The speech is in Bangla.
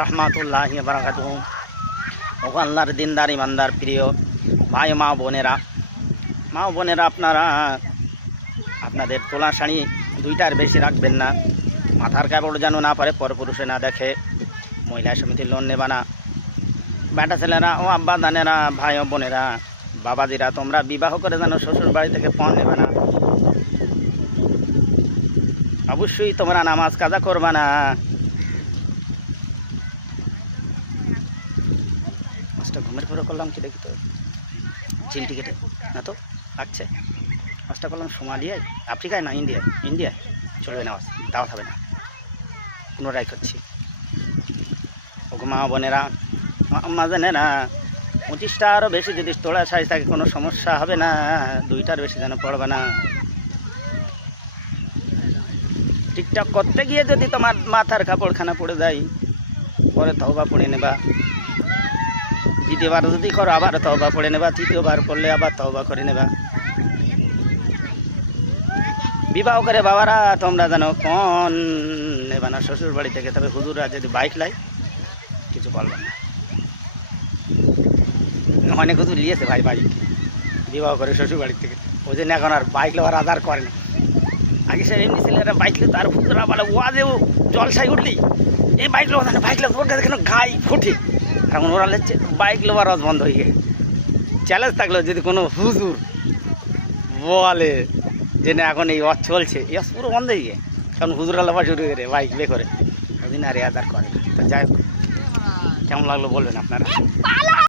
রহমাতুল্লাহ বারাকাত ও দিনদার ইমানদার প্রিয় ভাই, মা, বোনেরা। মা, বোনেরা, আপনারা আপনাদের তোলা শাড়ি দুইটার বেশি রাখবেন না। মাথার কাপড় যেন না পারে, পরপুরুষে না দেখে। মহিলা সমিতির লোন নেবা না। বেটা ছেলেরা ও আব্বা দানেরা, ভাই ও বোনেরা, বাবাজিরা, তোমরা বিবাহ করে যেন শ্বশুর বাড়ি থেকে পণ নেবে না। অবশ্যই তোমরা নামাজ কাজা করবা না। মাছটা ঘুমের ঘুরে করলাম কি দেখি তো? চিনটি কেটে না তো? লাগছে। মাছটা করলাম সোমালিয়ায়, আফ্রিকায় না, ইন্ডিয়ায়? ইন্ডিয়ায়। চলবে না মাছ দাওয়াত হবে না। পুনরায় করছি। ওগো মা বোনেরা। মা জানেরা পঁচিশটা আরও বেশি, যদি তোলা সাইজ থাকে কোনো সমস্যা হবে না। দুইটার বেশি যেন পড়বে না। টিকটক করতে গিয়ে যদি তোমার মাথার কাপড়খানা পড়ে যায়, পরে তহবা পড়ে নেবা। দ্বিতীয়বার যদি করো, আবার তহবা পড়ে নেবা, তৃতীয়বার করলে আবার তহবা করে নেবা। বিবাহ করে বাবারা, তোমরা জানো কোন? নেবা না শ্বশুর বাড়ি থেকে, তবে হুজুরা যদি বাইক লাই, কিছু বলবে না। অনেক হুজুর নিয়েছে ভাই বাইক, বিবাহ করে শ্বশুর বাড়ি থেকে। ওই জন্য এখন আর বাইক লোয়ার আধার করে না। আগে সে এমনি ছেলেরা বাইক লে তার হুজুরা বলে ওয়াজে ও জলসাই উঠলি। এই বাইক না বাইক লোক গাই ফুটে? এখন ওরা হচ্ছে বাইক লোবার রস বন্ধ হয়ে চ্যালেঞ্জ থাকল যদি কোনো হুজুর বলে যে না, এখন এই অস চলছে, এই অস পুরো বন্ধ হয়ে কারণ হুজুরা লোবা শুরু করে বাইক বে করে। ওই দিন আর এ আদার করে না। তো যাই হোক, কেমন লাগল বলবেন আপনারা?